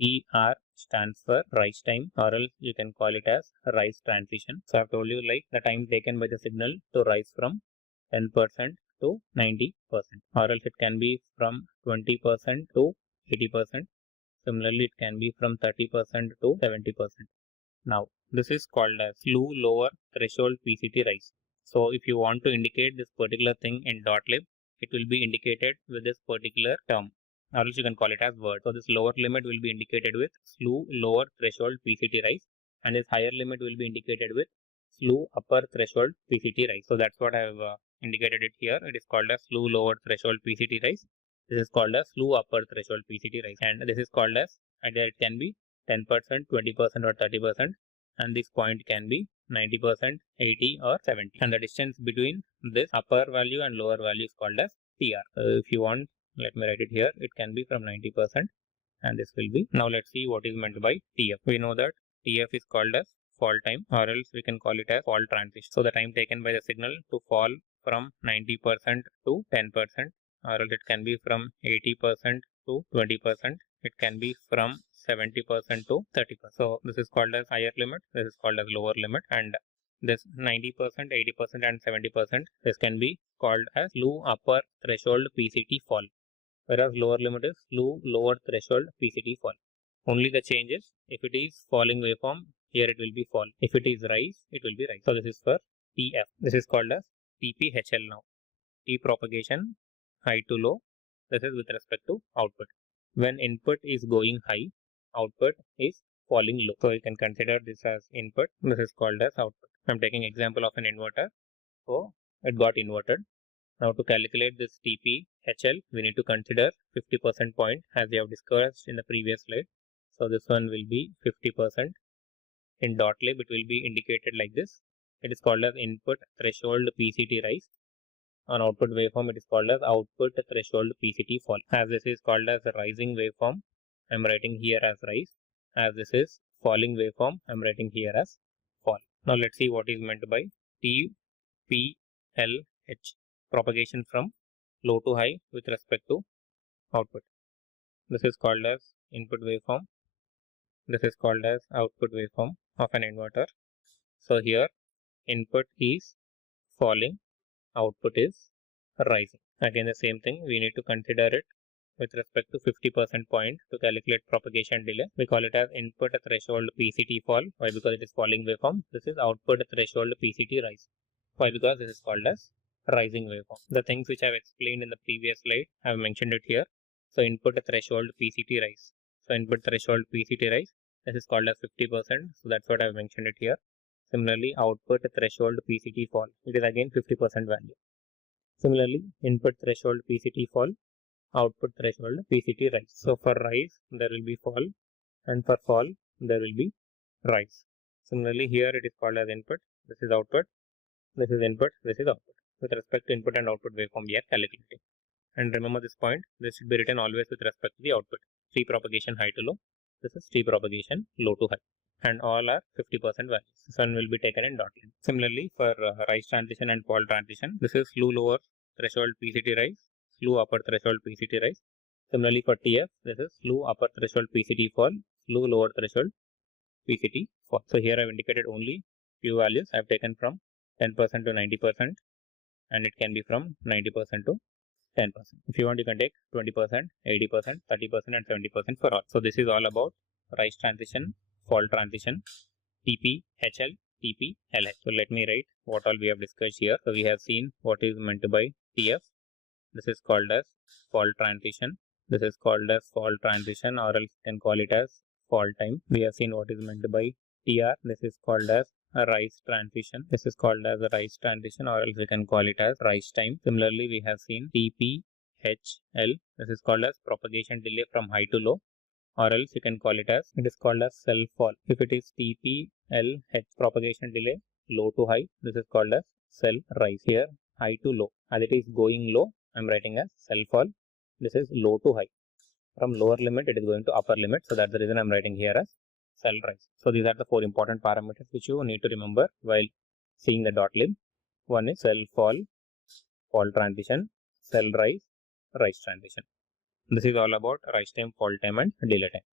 TR stands for rise time, or else you can call it as rise transition. So I've told you like the time taken by the signal to rise from 10% to 90%, or else it can be from 20% to 80%. Similarly, it can be from 30% to 70%. Now, this is called as Slew lower threshold PCT rise. So if you want to indicate this particular thing in .lib, it will be indicated with this particular term, or else you can call it as word. So this lower limit will be indicated with Slew lower threshold PCT rise, and this higher limit will be indicated with Slew upper threshold PCT rise. So that's what I have indicated it here. It is called as Slew lower threshold PCT rise. This is called as Slew upper threshold PCT rise, and this is called as, either it can be 10%, 20% or 30%, and this point can be 90%, 80 or 70, and the distance between this upper value and lower value is called as TR. If you want, let me write it here. It can be from 90%, and this will be. Now let's see what is meant by TF. We know that TF is called as fall time, or else we can call it as fall transition. So the time taken by the signal to fall from 90% to 10%, or else it can be from 80% to 20%. It can be from 70% to 30%. So this is called as higher limit, this is called as lower limit, and this 90%, 80% and 70%, this can be called as Slew upper threshold PCT fall, whereas lower limit is Slew lower threshold PCT fall. Only the change is, if it is falling waveform, here it will be fall. If it is rise, it will be rise. So this is for TF. This is called as TPHL now. T propagation high to low. This is with respect to output. When input is going high, output is falling low. So you can consider this as input. This is called as output. I'm taking example of an inverter. So it got inverted. Now to calculate this TPHL, we need to consider 50% point as we have discussed in the previous slide. So this one will be 50%. In .lib, it will be indicated like this. It is called as input threshold PCT rise. On output waveform, it is called as output threshold PCT fall. As this is called as a rising waveform, I am writing here as rise. As this is falling waveform, I am writing here as fall. Now let's see what is meant by TPLH. Propagation from low to high with respect to output. This is called as input waveform. This is called as output waveform of an inverter. So here input is falling, output is rising. Again the same thing, we need to consider it with respect to 50% point to calculate propagation delay. We call it as input threshold PCT fall. Why? Because it is falling waveform. This is output threshold PCT rise. Why? Because this is called as rising waveform. The things which I have explained in the previous slide, I have mentioned it here. So input threshold PCT rise. So input threshold PCT rise, this is called as 50%. So that's what I have mentioned it here. Similarly, output threshold PCT fall, it is again 50% value. Similarly, input threshold PCT fall, output threshold PCT rise. So for rise, there will be fall, and for fall, there will be rise. Similarly, here it is called as input, this is output, this is input, this is output. With respect to input and output waveform, we are calculating. And remember this point, this should be written always with respect to the output. T propagation high to low, this is T propagation low to high, and all are 50% values. This one will be taken in .lib. Similarly, for rise transition and fall transition, this is Slew lower threshold PCT rise, Slew upper threshold PCT rise. Similarly, for TF, this is Slew upper threshold PCT fall, Slew lower threshold PCT fall. So here I have indicated only few values. I have taken from 10% to 90%, and it can be from 90% to 10%. If you want, you can take 20%, 80%, 30% and 70% for all. So this is all about rise transition, fall transition, TPHL, TPLH. So let me write what all we have discussed here. So we have seen what is meant by TF. This is called as fall transition. This is called as fall transition, or else you can call it as fall time. We have seen what is meant by TR. This is called as a rise transition. This is called as a rise transition, or else we can call it as rise time. Similarly, we have seen TPHL. This is called as propagation delay from high to low, or else you can call it as, it is called as cell fall. If it is TPLH, propagation delay low to high, this is called as cell rise. Here high to low, as it is going low, I am writing as cell fall. This is low to high. From lower limit, it is going to upper limit. So that's the reason I am writing here as cell rise. So these are the 4 important parameters which you need to remember while seeing the .lib. One is cell fall, fall transition, cell rise, rise transition. This is all about rise time, fall time and delay time.